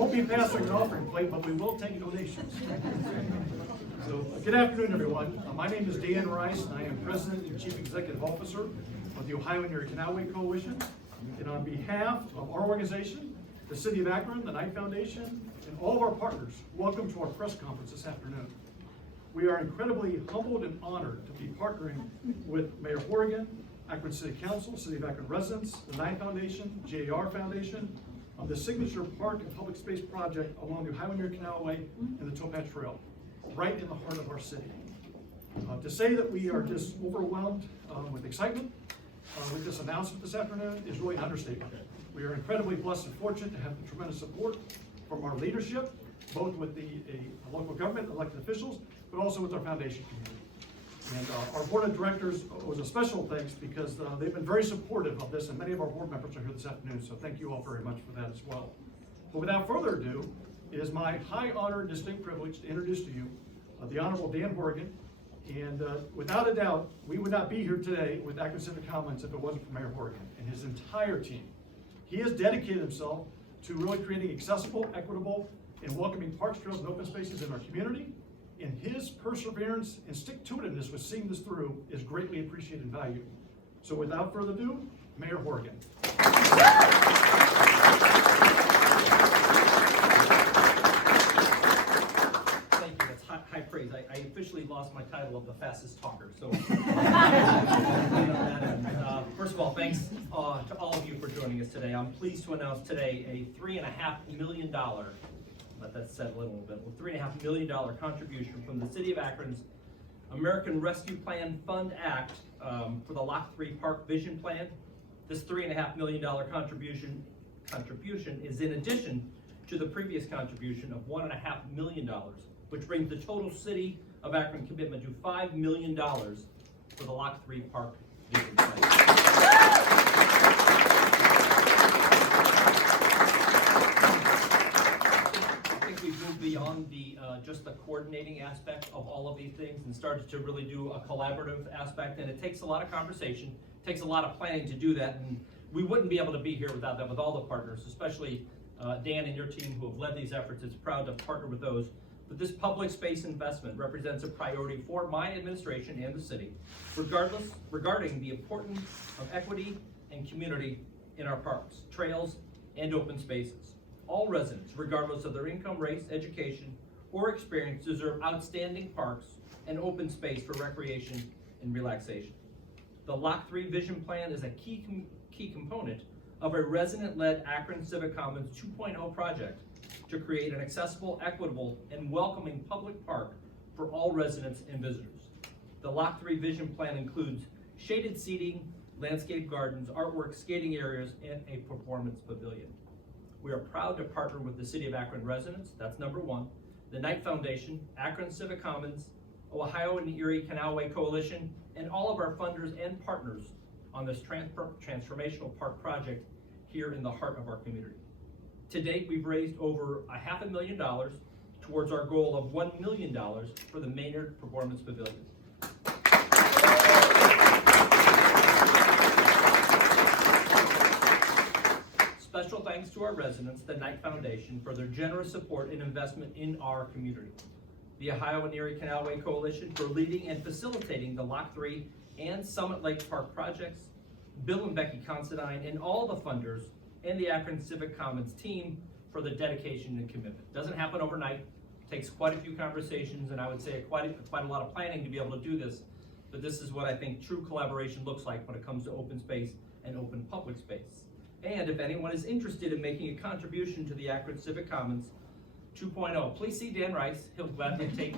won't be passing an offering plate, but we will take donations. So, good afternoon, everyone. My name is Dan Rice, and I am President and Chief Executive Officer of the Ohio and Erie Canalway Coalition. And on behalf of our organization, the City of Akron, the Knight Foundation, and all of our partners, welcome to our press conference this afternoon. We are incredibly humbled and honored to be partnering with Mayor Horrigan, Akron City Council, City of Akron residents, the Knight Foundation, GAR Foundation, on the signature park and public space project along the Ohio and Erie Canalway and the Towpath Trail, right in the heart of our city. To say that we are just overwhelmed with excitement with this announcement this afternoon is really an understatement. We are incredibly blessed and fortunate to have the tremendous support from our leadership, both with the local government, elected officials, but also with our foundation community. And our board of directors owes a special thanks because they've been very supportive of this, and many of our board members are here this afternoon, so thank you all very much for that as well. But without further ado, it is my high honor and distinct privilege to introduce to you the Honorable Dan Horrigan. And without a doubt, we would not be here today with Akron Civic Commons if it wasn't for Mayor Horrigan and his entire team. He has dedicated himself to really creating accessible, equitable, and welcoming parks, trails, and open spaces in our community. And his perseverance and stick-to-itiveness with seeing this through is greatly appreciated and valued. So without further ado, Mayor Horrigan. Thank you, that's high praise. I officially lost my title of the fastest talker, so. First of all, thanks to all of you for joining us today. I'm pleased to announce today a $3.5 million let that settle in a little bit. $3.5 million contribution from the City of Akron's American Rescue Plan Fund Act for the Lock 3 Park Vision Plan. This $3.5 million contribution is in addition to the previous contribution of $1.5 million, which brings the total City of Akron commitment to $5 million for the Lock 3 Park Vision Plan. We've moved beyond the just the coordinating aspect of all of these things and started to really do a collaborative aspect, and it takes a lot of conversation, takes a lot of planning to do that, and we wouldn't be able to be here without that, with all the partners, especially Dan and your team who have led these efforts. It's proud to partner with those. But this public space investment represents a priority for my administration and the city, regarding the importance of equity and community in our parks, trails, and open spaces. All residents, regardless of their income, race, education, or experience, deserve outstanding parks and open space for recreation and relaxation. The Lock 3 Vision Plan is a key component of a resident-led Akron Civic Commons 2.0 project to create an accessible, equitable, and welcoming public park for all residents and visitors. The Lock 3 Vision Plan includes shaded seating, landscape gardens, artwork, skating areas, and a performance pavilion. We are proud to partner with the City of Akron residents, that's number one, the Knight Foundation, Akron Civic Commons, Ohio and Erie Canalway Coalition, and all of our funders and partners on this transformational park project here in the heart of our community. To date, we've raised over $500,000 towards our goal of $1 million for the Maynard Performance Pavilion. Special thanks to our residents, the Knight Foundation, for their generous support and investment in our community. The Ohio and Erie Canalway Coalition for leading and facilitating the Lock 3 and Summit Lake Park projects, Bill and Becky Considine, and all the funders, and the Akron Civic Commons team for the dedication and commitment. Doesn't happen overnight. It takes quite a few conversations, and I would say quite a lot of planning to be able to do this, but this is what I think true collaboration looks like when it comes to open space and open public space. And if anyone is interested in making a contribution to the Akron Civic Commons 2.0, please see Dan Rice. He'll gladly take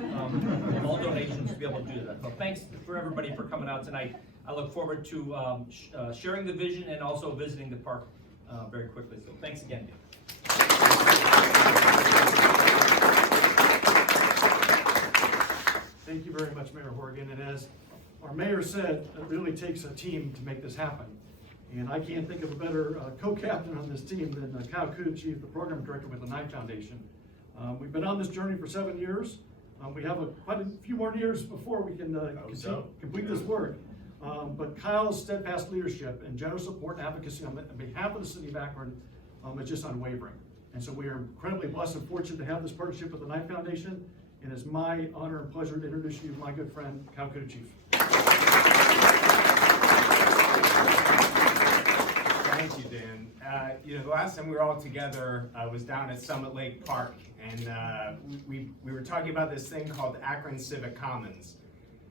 all donations to be able to do that. So thanks for everybody for coming out tonight. I look forward to sharing the vision and also visiting the park very quickly. So thanks again, Dan. Thank you very much, Mayor Horrigan. And as our mayor said, it really takes a team to make this happen. And I can't think of a better co-captain on this team than Kutuchief, the program director with the Knight Foundation. We've been on this journey for 7 years. We have quite a few more years before we can complete this work. But Kyle's steadfast leadership and generous support and advocacy on behalf of the City of Akron is just unwavering. And so we are incredibly blessed and fortunate to have this partnership with the Knight Foundation, and it's my honor and pleasure to introduce you to my good friend, Kutuchief. Thank you, Dan. The last time we were all together was down at Summit Lake Park, and we were talking about this thing called Akron Civic Commons.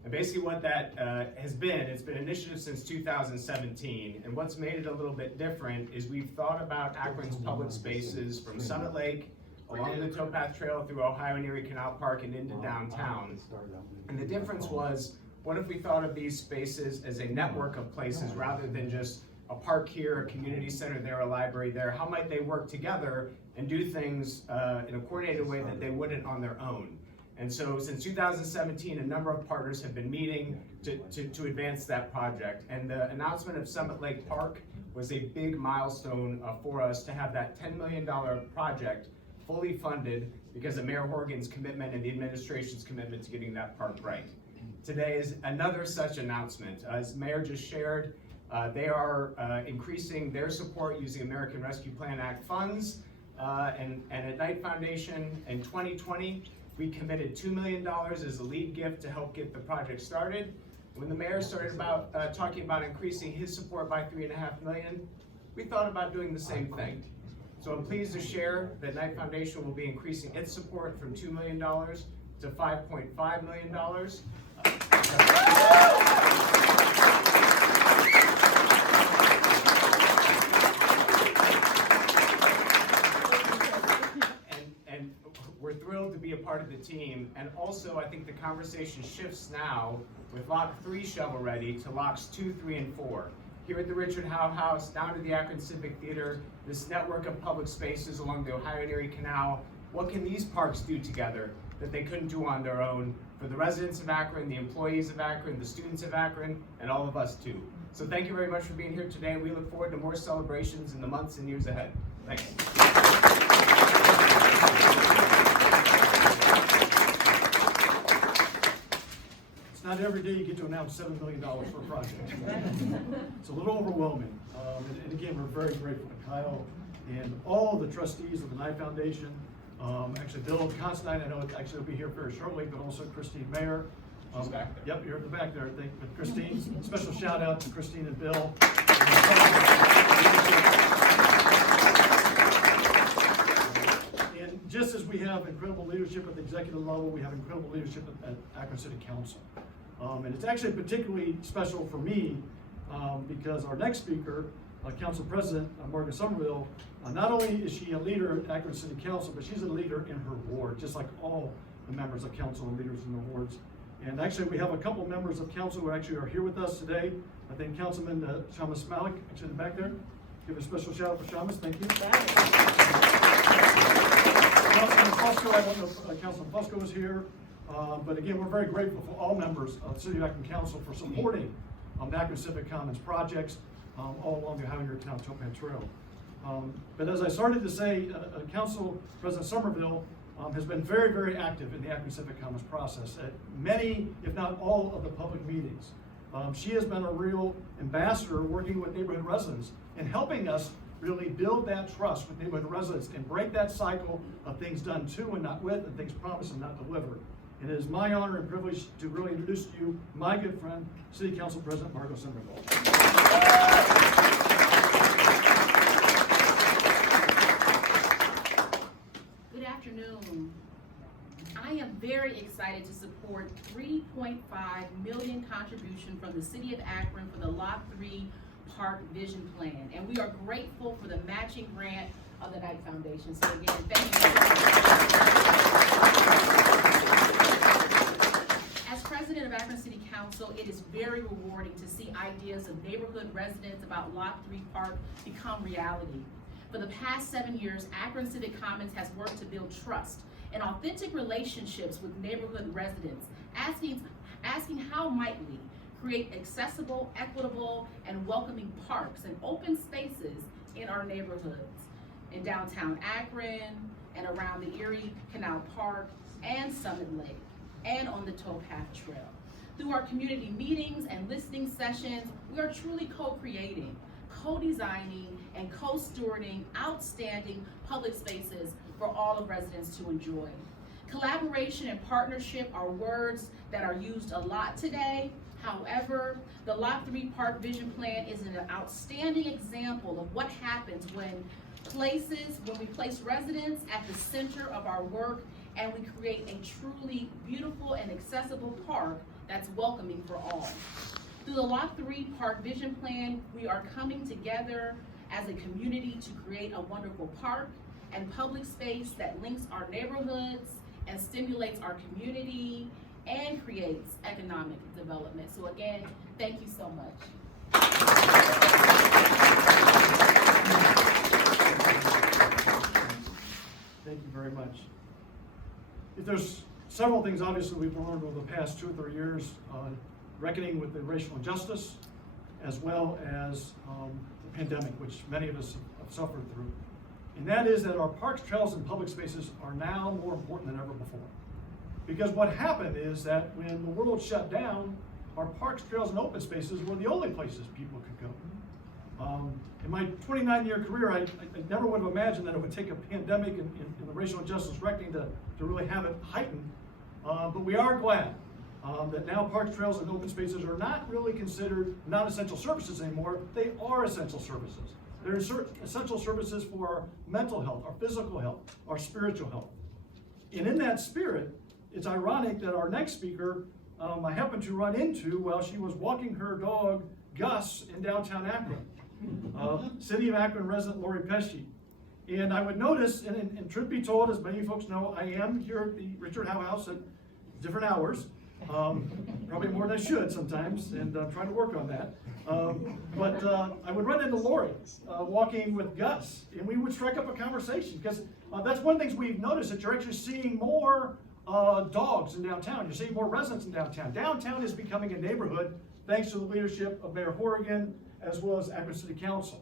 And basically what that has been, it's been an initiative since 2017, and what's made it a little bit different is we've thought about Akron's public spaces from Summit Lake, along the Towpath Trail through Ohio and Erie Canal Park and into downtown. And the difference was, what if we thought of these spaces as a network of places rather than just a park here, a community center there, a library there? How might they work together and do things in a coordinated way that they wouldn't on their own? And so since 2017, a number of partners have been meeting to advance that project. And the announcement of Summit Lake Park was a big milestone for us to have that $10 million project fully funded because of Mayor Horrigan's commitment and the administration's commitment to getting that park right. Today is another such announcement. As Mayor just shared, they are increasing their support using American Rescue Plan Act funds. And at Knight Foundation in 2020, we committed $2 million as a lead gift to help get the project started. When the mayor started talking about increasing his support by $3.5 million, we thought about doing the same thing. So I'm pleased to share that Knight Foundation will be increasing its support from $2 million to $5.5 million. We're thrilled to be a part of the team, and also I think the conversation shifts now with Lock 3 shovel ready to Locks 2, 3, and 4. Here at the Richard Howe House, down to the Akron Civic Theater, this network of public spaces along the Ohio and Erie Canal. What can these parks do together that they couldn't do on their own for the residents of Akron, the employees of Akron, the students of Akron, and all of us too? So thank you very much for being here today. We look forward to more celebrations in the months and years ahead. Thanks. It's not every day you get to announce $7 million for a project. It's a little overwhelming. And again, we're very grateful to Kyle and all the trustees of the Knight Foundation. Actually, Bill Constantine, I know actually will be here very shortly, but also Christine Mayer. She's back there. Yep, you're at the back there, I think. But Christine, special shout out to Christine and Bill. And just as we have incredible leadership at the executive level, we have incredible leadership at Akron City Council. And it's actually particularly special for me because our next speaker, Council President Margaret Somerville, not only is she a leader at Akron City Council, but she's a leader in her ward, just like all the members of council and leaders in the wards. And actually, we have a couple members of council who actually are here with us today. I think Councilman Shamus Malik, actually in the back there. Give a special shout out for Shamus, thank you. Councilman Fusco, I don't know if Councilman Fusco is here. But again, we're very grateful for all members of the City of Akron Council for supporting the Akron Civic Commons projects all along the Ohio and Erie Canal Towpath Trail. But as I started to say, Council President Summerville has been very, very active in the Akron Civic Commons process at many, if not all, of the public meetings. She has been a real ambassador working with neighborhood residents and helping us really build that trust with neighborhood residents and break that cycle of things done to and not with and things promised and not delivered. It is my honor and privilege to really introduce to you my good friend, City Council President Margaret Somerville. Good afternoon. I am very excited to support $3.5 million contribution from the City of Akron for the Lot 3 Park Vision Plan. And we are grateful for the matching grant of the Knight Foundation. So again, thank you. As President of Akron City Council, it is very rewarding to see ideas of neighborhood residents about Lot 3 Park become reality. For the past 7 years, Akron Civic Commons has worked to build trust and authentic relationships with neighborhood residents, asking how might we create accessible, equitable, and welcoming parks and open spaces in our neighborhoods, in downtown Akron, and around the Erie Canal Park and Summit Lake, and on the Towpath Trail. Through our community meetings and listening sessions, we are truly co-creating, co-designing, and co-stewarding outstanding public spaces for all of residents to enjoy. Collaboration and partnership are words that are used a lot today. However, the Lot 3 Park Vision Plan is an outstanding example of what happens when we place residents at the center of our work and we create a truly beautiful and accessible park that's welcoming for all. Through the Lot 3 Park Vision Plan, we are coming together as a community to create a wonderful park and public space that links our neighborhoods and stimulates our community and creates economic development. So again, thank you so much. Thank you very much. If there's several things obviously we've learned over the past 2 or 3 years, reckoning with the racial injustice, as well as the pandemic, which many of us have suffered through. And that is that our parks, trails, and public spaces are now more important than ever before. Because what happened is that when the world shut down, our parks, trails, and open spaces were the only places people could go. In my 29-year career, I never would have imagined that it would take a pandemic and the racial injustice reckoning to really have it heightened. But we are glad that now parks, trails, and open spaces are not really considered non-essential services anymore. They are essential services. They're essential services for our mental health, our physical health, our spiritual health. And in that spirit, it's ironic that our next speaker I happened to run into while she was walking her dog, Gus, in downtown Akron. City of Akron resident Lori Pesci. And I would notice, and truth be told, as many folks know, I am here at the Richard Howe House at different hours. Probably more than I should sometimes, and I'm trying to work on that. But I would run into Lori walking with Gus, and we would strike up a conversation, because that's one of the things we've noticed, that you're actually seeing more dogs in downtown. You're seeing more residents in downtown. Downtown is becoming a neighborhood thanks to the leadership of Mayor Horrigan as well as Akron City Council.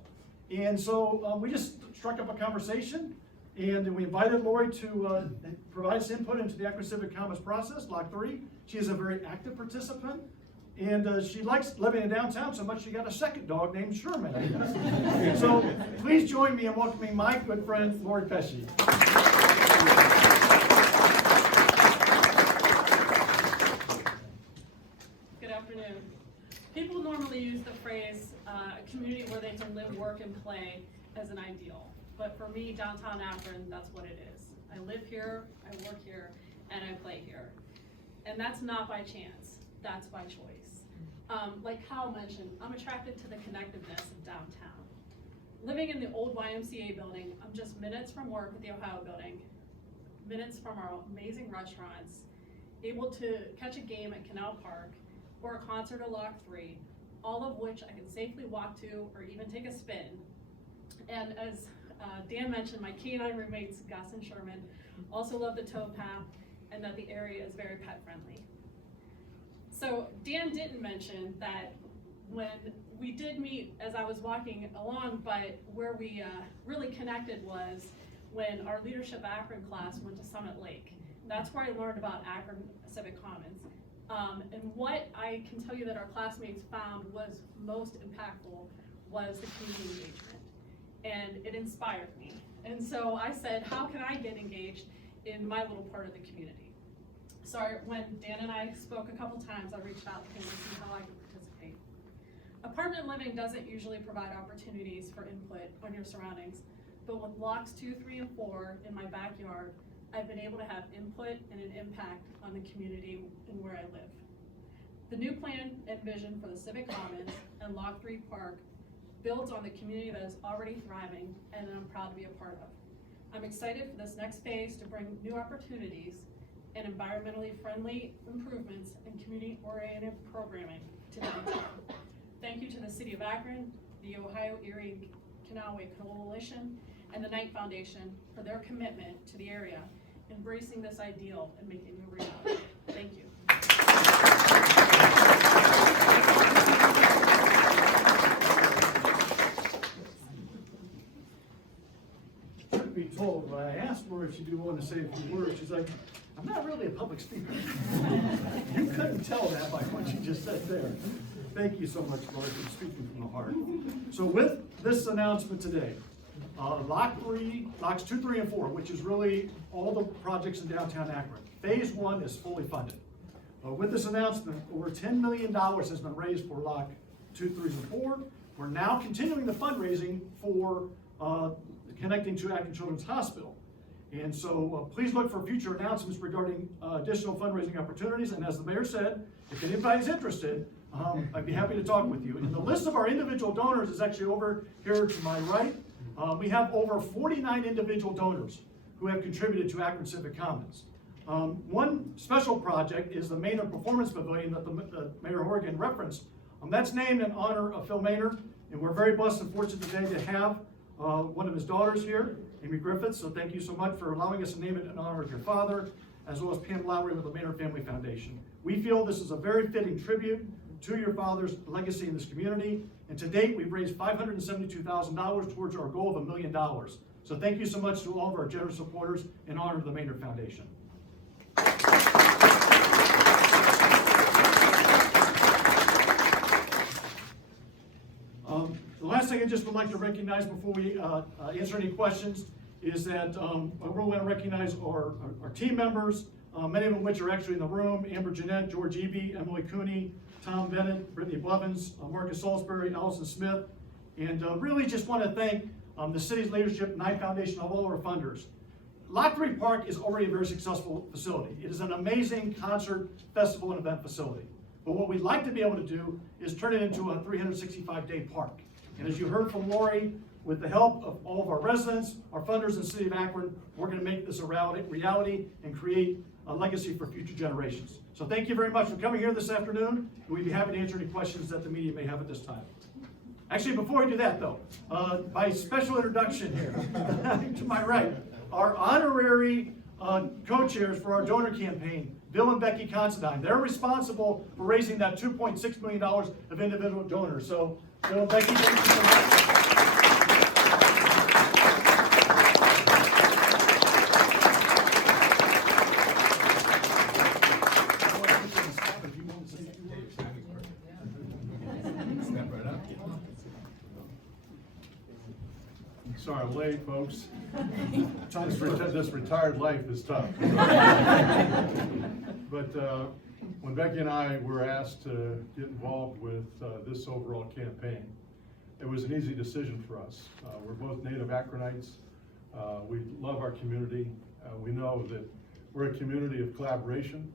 And so we just struck up a conversation, and we invited Lori to provide us input into the Akron Civic Commons process, Lot 3. She is a very active participant, and she likes living in downtown so much she got a second dog named Sherman. So please join me in welcoming my good friend, Lori Pesci. Good afternoon. People normally use the phrase a community where they can live, work, and play as an ideal. But for me, downtown Akron, that's what it is. I live here, I work here, and I play here. And that's not by chance, that's by choice. Like Kyle mentioned, I'm attracted to the connectiveness of downtown. Living in the old YMCA building, I'm just minutes from work at the Ohio building, minutes from our amazing restaurants, able to catch a game at Canal Park, or a concert at Lot 3, all of which I can safely walk to or even take a spin. And as Dan mentioned, my canine roommates, Gus and Sherman, also love the Towpath, and that the area is very pet friendly. So Dan didn't mention that when we did meet as I was walking along, but where we really connected was when our Leadership Akron class went to Summit Lake. That's where I learned about Akron Civic Commons. And what I can tell you that our classmates found was most impactful was the community engagement. And it inspired me. And so I said, how can I get engaged in my little part of the community? So when Dan and I spoke a couple times, I reached out to him to see how I could participate. Apartment living doesn't usually provide opportunities for input on your surroundings, but with blocks 2, 3, and 4 in my backyard, I've been able to have input and an impact on the community and where I live. The new plan and vision for the Civic Commons and Lot 3 Park builds on the community that is already thriving and that I'm proud to be a part of. I'm excited for this next phase to bring new opportunities and environmentally friendly improvements and community-oriented programming to downtown. Thank you to the City of Akron, the Ohio Erie Canal Coalition, and the Knight Foundation for their commitment to the area, embracing this ideal and making it a reality. Thank you. Truth be told, when I asked Lori if she'd be willing to say a few words, she's like, I'm not really a public speaker. You couldn't tell that by what you just said there. Thank you so much, Lori, for speaking from the heart. So with this announcement today. Locks 2, 3, and 4, which is really all the projects in downtown Akron. Phase 1 is fully funded. With this announcement, over $10 million has been raised for Lock 2, 3, and 4. We're now continuing the fundraising for connecting to Akron Children's Hospital. And so please look for future announcements regarding additional fundraising opportunities. And as the mayor said, if anybody's interested, I'd be happy to talk with you. And the list of our individual donors is actually over here to my right. We have over 49 individual donors who have contributed to Akron Civic Commons. One special project is the Maynard Performance Pavilion that the Mayor Horrigan referenced. That's named in honor of Phil Maynard, and we're very blessed and fortunate today to have one of his daughters here, Amy Griffiths. So thank you so much for allowing us to name it in honor of your father, as well as Pam Lowry with the Maynard Family Foundation. We feel this is a very fitting tribute to your father's legacy in this community, and to date we've raised $572,000 towards our goal of $1 million. So thank you so much to all of our generous supporters in honor of the Maynard Foundation. The last thing I just would like to recognize before we answer any questions is that I really want to recognize our team members, many of them which are actually in the room: Amber Jeanette, George Eby, Emily Cooney, Tom Bennett, Brittany Blevins, Marcus Salisbury, Allison Smith, and really just want to thank the city's leadership, Knight Foundation, all our funders. Lot 3 Park is already a very successful facility. It is an amazing concert, festival, and event facility. But what we'd like to be able to do is turn it into a 365-day park. And as you heard from Lori, with the help of all of our residents, our funders in the city of Akron, we're going to make this a reality and create a legacy for future generations. So thank you very much for coming here this afternoon, and we'd be happy to answer any questions that the media may have at this time. Actually, before we do that though, by special introduction here, to my right, our honorary co-chairs for our donor campaign, Bill and Becky Considine. They're responsible for raising that $2.6 million of individual donors. So, Bill and Becky, thank you so much. Sorry, I'm late, folks. This retired life is tough. But when Becky and I were asked to get involved with this overall campaign, it was an easy decision for us. We're both native Akronites. We love our community. We know that we're a community of collaboration,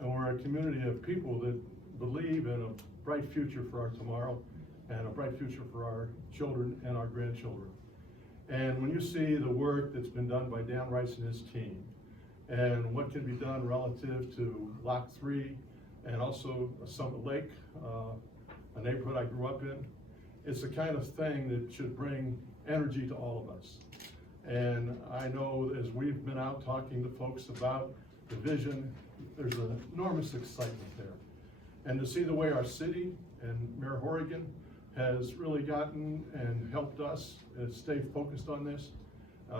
and we're a community of people that believe in a bright future for our tomorrow and a bright future for our children and our grandchildren. And when you see the work that's been done by Dan Rice and his team, and what can be done relative to Lock 3 and also Summit Lake, a neighborhood I grew up in, it's the kind of thing that should bring energy to all of us. And I know as we've been out talking to folks about the vision, there's an enormous excitement there. And to see the way our city and Mayor Horrigan has really gotten and helped us stay focused on this.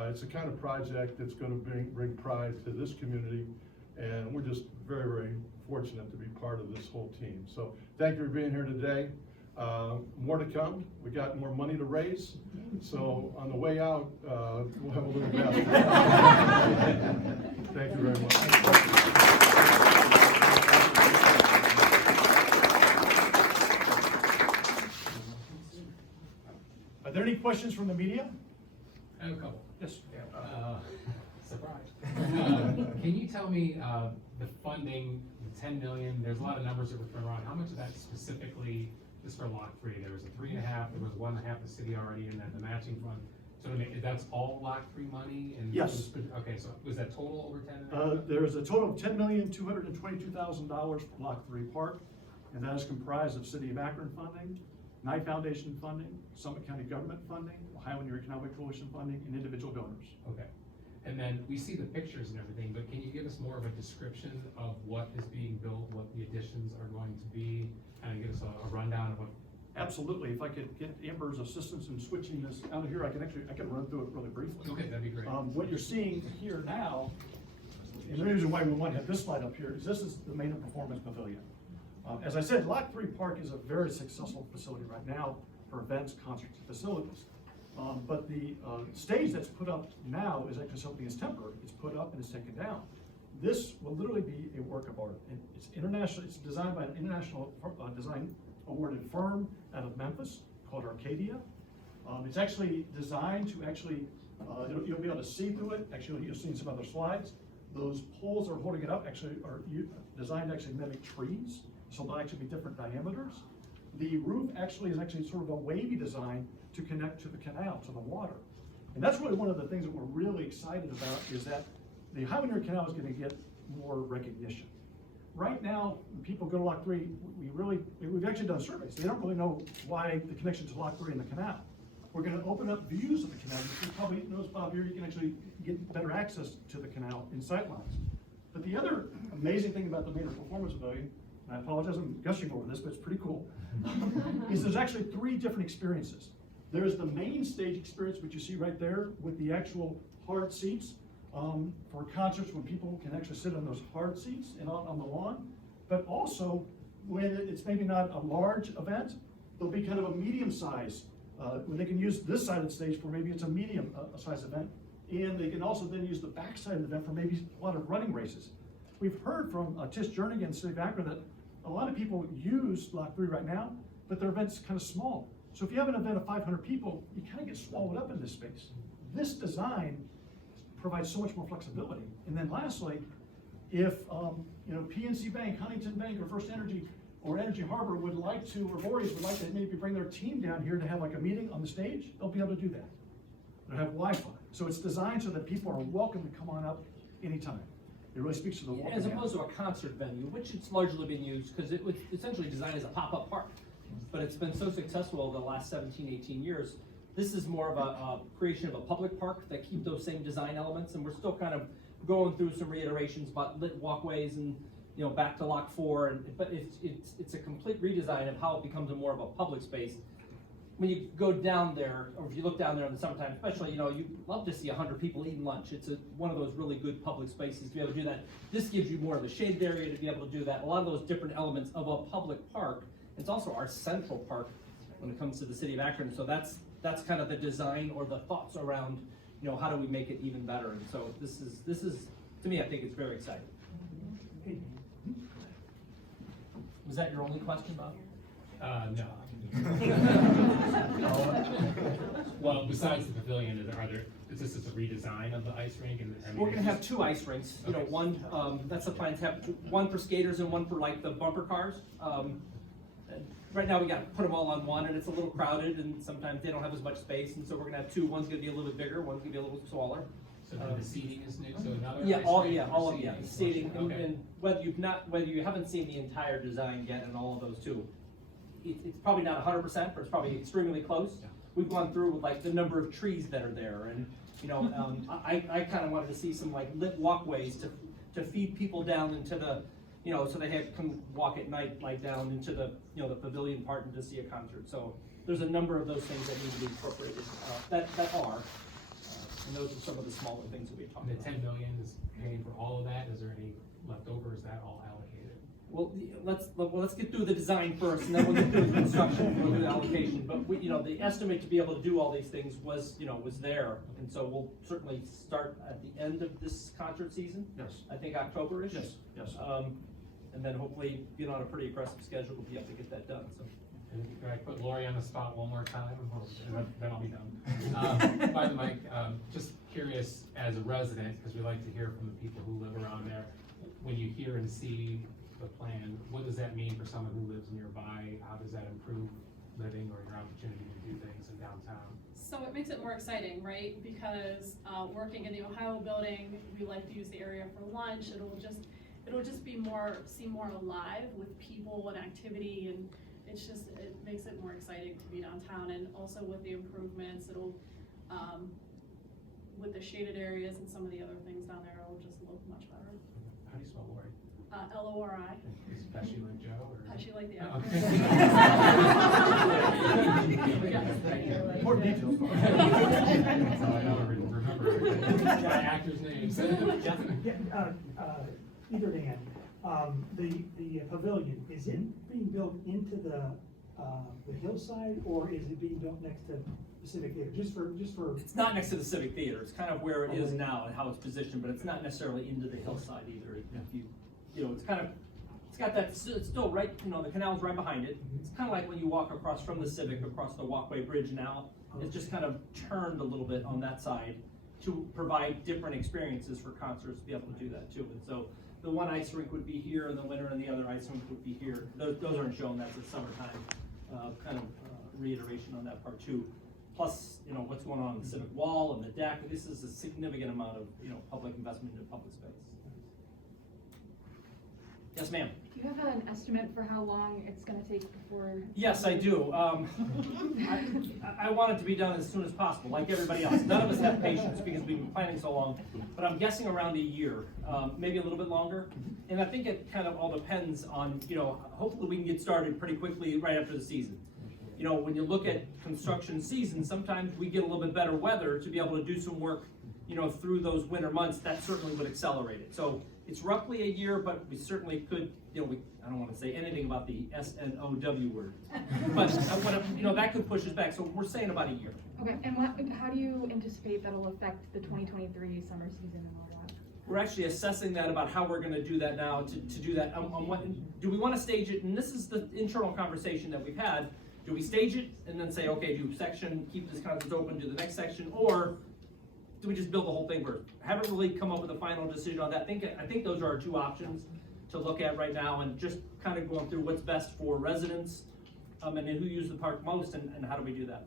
It's a kind of project that's going to bring pride to this community, and we're just very, very fortunate to be part of this whole team. So thank you for being here today. More to come. We got more money to raise, so on the way out, we'll have a little basket. Thank you very much. Are there any questions from the media? I have a couple. Yes. Surprise. Can you tell me the funding, the 10 million, there's a lot of numbers that were thrown around. How much of that specifically is for Lot 3? There was a 3.5, there was 1.5 the city already, and then the matching fund. So that's all Lot 3 money? And Yes. Okay, so was that total over 10? There's a total of $10,222,000 for Block 3 Park, and that is comprised of City of Akron funding, Knight Foundation funding, Summit County government funding, Ohio and Erie Economic Coalition funding, and individual donors. Okay. And then we see the pictures and everything, but can you give us more of a description of what is being built, what the additions are going to be, kind of give us a rundown of what? Absolutely. If I could get Amber's assistance in switching this out of here, I can run through it really briefly. Okay, that'd be great. What you're seeing here now, and the reason why we want to have this slide up here is this is the Maynard Performance Pavilion. As I said, Lot 3 Park is a very successful facility right now. for events, concerts, and facilities. But the stage that's put up now is actually something that's temporary. It's put up and it's taken down. This will literally be a work of art. And it's international. It's designed by an international design awarded firm out of Memphis called Arcadia. It's actually designed to actually, you'll be able to see through it. Actually, you'll see in some other slides. Those poles that are holding it up actually are designed to actually mimic trees, so they'll actually be different diameters. The roof actually is actually sort of a wavy design to connect to the canal, to the water. And that's really one of the things that we're really excited about, is that the Highway Near Canal is going to get more recognition. Right now, when people go to Lock 3, we've actually done surveys. They don't really know why the connection to Lock 3 and the canal. We're going to open up views of the canal. You probably notice, Bob, here you can actually get better access to the canal in sight lines. But the other amazing thing about the Major Performance Pavilion, and I apologize, I'm gushing over this, but it's pretty cool, is there's actually 3 different experiences. There's the main stage experience, which you see right there, with the actual hard seats for concerts, when people can actually sit on those hard seats and on the lawn. But also, when it's maybe not a large event, there'll be kind of a medium size, when they can use this side of the stage for maybe it's a medium size event. And they can also then use the back side of the event for maybe a lot of running races. We've heard from Tish Jernigan in the city of Akron that a lot of people use Lock 3 right now, but their event's kind of small. So if you have an event of 500 people, you kind of get swallowed up in this space. This design provides so much more flexibility. And then lastly, if PNC Bank, Huntington Bank, or First Energy, or Energy Harbor would like to, or Voorhees would like to maybe bring their team down here to have like a meeting on the stage, they'll be able to do that. They'll have Wi-Fi. So it's designed so that people are welcome to come on up anytime. It really speaks to the walking. As opposed to a concert venue, which it's largely been used, because it was essentially designed as a pop-up park. But it's been so successful over the last 17, 18 years. This is more of a creation of a public park that keep those same design elements, and we're still kind of going through some reiterations about lit walkways and back to Lock 4. But it's a complete redesign of how it becomes a more of a public space. When you go down there, or if you look down there in the summertime, especially, you love to see 100 people eating lunch. It's one of those really good public spaces to be able to do that. This gives you more of a shaded area to be able to do that. A lot of those different elements of a public park. It's also our central park when it comes to the city of Akron. So that's kind of the design or the thoughts around, how do we make it even better? And so this is to me, I think it's very exciting. Was that your only question, Bob? No. Well, besides the pavilion, is this a redesign of the ice rink? We're gonna have 2 ice rinks. Okay. One, that's the plan to have one for skaters and one for like the bumper cars. Right now we got to put them all on one, and it's a little crowded, and sometimes they don't have as much space, and so we're gonna have 2. One's gonna be a little bit bigger, one's gonna be a little bit smaller. So the seating is new, so another Yeah, ice all rink of for the seating, Okay. and whether you haven't seen the entire design yet, and all of those too, it's probably not 100%, but it's probably extremely close. Yeah. We've gone through with like the number of trees that are there, and I kind of wanted to see some like lit walkways to feed people down into the, so they come walk at night, like down into the, the pavilion part and to see a concert. So there's a number of those things that need to be incorporated, that are, and those are some of the smaller things that we talked The about. 10 million is paying for all of that. Is there any left over? Is that all allocated? Well, let's get through the design first, and then we'll get through the construction, we'll do the allocation. But the estimate to be able to do all these things was there, and so we'll certainly start at the end of this concert season. Yes. I think October-ish. Yes. And then hopefully, being on a pretty aggressive schedule, we'll be able to get that done. So. And can I put Lori on the spot one more time, and then I'll be done. By the mic, just curious as a resident, because we like to hear from the people who live around there. When you hear and see the plan, what does that mean for someone who lives nearby? How does that improve living or your opportunity to do things in downtown? So it makes it more exciting, right? Because working in the Ohio building, we like to use the area for lunch. It'll just be seem more alive with people and activity, and it makes it more exciting to be downtown. And also with the improvements, it'll with the shaded areas and some of the other things down there, it'll just look much better. How do you spell Lori? Lori. Is Pesci like Joe? Or? Pesci like the actor. More details. So I don't remember actors' names. Either Dan, the pavilion, is it being built into the the hillside, or is it being built next to the Civic Theater? Just for. It's not next to the Civic Theater, it's kind of where it is now and how it's positioned, but it's not necessarily into the hillside either. If you know, it's kind of, it's got that, it's still right, you know, the canal's right behind it. It's kind of like when you walk across from the Civic, across the walkway bridge now. It's just kind of turned a little bit on that side to provide different experiences for concerts to be able to do that too. And so the one ice rink would be here in the winter and the other ice rink would be here. Those aren't shown, that's a summertime kind of reiteration on that part too. Plus, you know, what's going on in the Civic Wall and the deck. This is a significant amount of, you know, public investment in public space. Yes, ma'am. Do you have an estimate for how long it's gonna take before? Yes, I do. I want it to be done as soon as possible, like everybody else. None of us have patience because we've been planning so long, but I'm guessing around a year, maybe a little bit longer. And I think it kind of all depends on, you know, hopefully we can get started pretty quickly right after the season. You know, when you look at construction season, sometimes we get a little bit better weather to be able to do some work, you know, through those winter months. That certainly would accelerate it. So it's roughly a year, but we certainly could, you know, I don't want to say anything about the SNOW word, but you know, that could push us back. So we're saying about a year. Okay, and how do you anticipate that'll affect the 2023 summer season and all that? We're actually assessing that about how we're going to do that now to do that. On what, do we want to stage it? And this is the internal conversation that we've had. Do we stage it and then say, okay, do section, keep this concert open, do the next section, or do we just build the whole thing first? Haven't really come up with a final decision on that. I think those are our two options to look at right now, and just kind of going through what's best for residents, and then who use the park most, and how do we do that?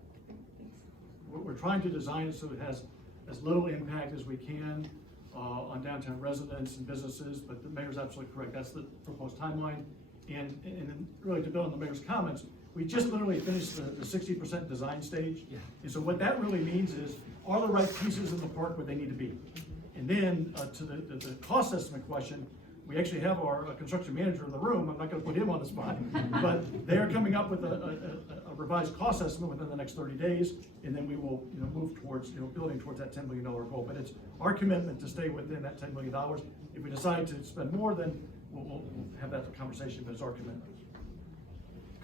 We're trying to design it so it has as little impact as we can on downtown residents and businesses, but the mayor's absolutely correct. That's the proposed timeline. And really to build on the mayor's comments, we just literally finished the 60% design stage. Yeah. And so what that really means is, are the right pieces in the park where they need to be? And then to the cost estimate question, we actually have our construction manager in the room. I'm not gonna put him on the spot, but they are coming up with a revised cost estimate within the next 30 days, and then we will, you know, move towards, you know, building towards that $10 million goal. But it's our commitment to stay within that $10 million. If we decide to spend more, then we'll have that conversation, but it's our commitment.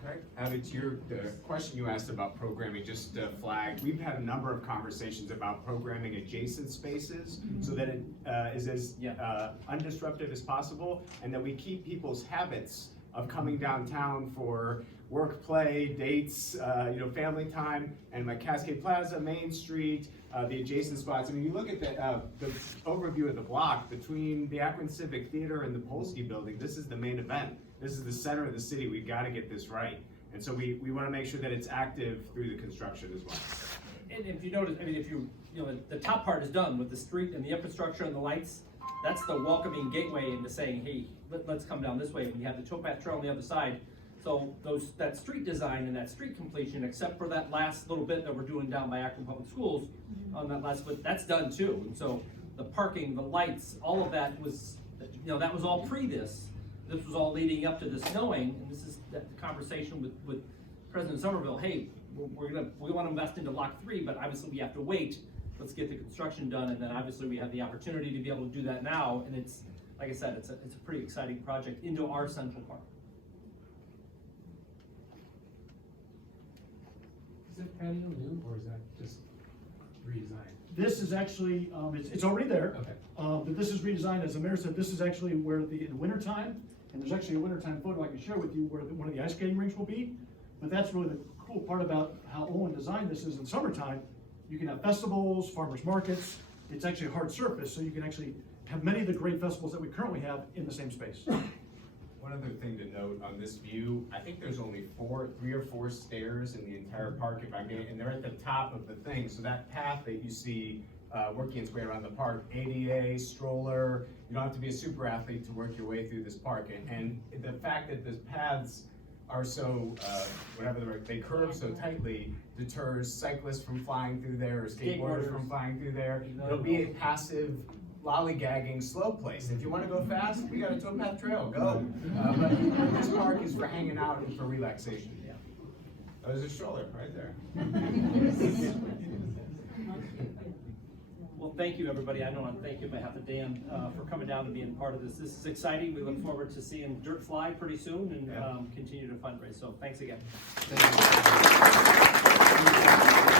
Okay, Abby, to the question you asked about programming, just to flag, we've had a number of conversations about programming adjacent spaces so that it is as undisruptive as possible, and that we keep people's habits of coming downtown for work, play, dates, you know, family time, and like Cascade Plaza, Main Street, the adjacent spots. I mean, you look at the overview of the block between the Akron Civic Theater and the Polsky Building. This is the main event. This is the center of the city. We've got to get this right. And so we want to make sure that it's active through the construction as well. And if you notice, I mean, if you know, the top part is done with the street and the infrastructure and the lights. That's the welcoming gateway into saying, hey, let's come down this way. We have the Towpath Trail on the other side. So that street design and that street completion, except for that last little bit that we're doing down by Akron Public Schools, on that last bit, that's done too. And so the parking, the lights, all of that was, you know, that was all pre-this. This was all leading up to this knowing, and this is the conversation with President Summerville. Hey, we want to invest into Lot 3, but obviously we have to wait. Let's get the construction done, and then obviously we have the opportunity to be able to do that now. And it's, like I said, it's a pretty exciting project into our central park. Is that patio new, or is that just redesigned? This is actually, it's already there. Okay. But this is redesigned, as the mayor said, this is actually where in the wintertime, and there's actually a wintertime photo I can share with you where one of the ice skating rinks will be. But that's really the cool part about how Owen designed this is in summertime, you can have festivals, farmers markets. It's actually a hard surface, so you can actually have many of the great festivals that we currently have in the same space. One other thing to note on this view, I think there's only 3 or 4 stairs in the entire park, if I may, and they're at the top of the thing. So that path that you see working its way around the park, ADA, stroller, you don't have to be a super athlete to work your way through this park. And the fact that the paths are so, they curve so tightly, deters cyclists from flying through there or skateboarders from flying through there. It'll be a passive, lollygagging, slow place. If you want to go fast, we got a Towpath Trail, go. But this park is for hanging out and for relaxation. Yeah. There's a stroller right there. Well, thank you, everybody. I know I'm thank you on behalf of Dan for coming down and being part of this. This is exciting. We look forward to seeing dirt fly pretty soon and continue to fundraise. So thanks again. Thank you.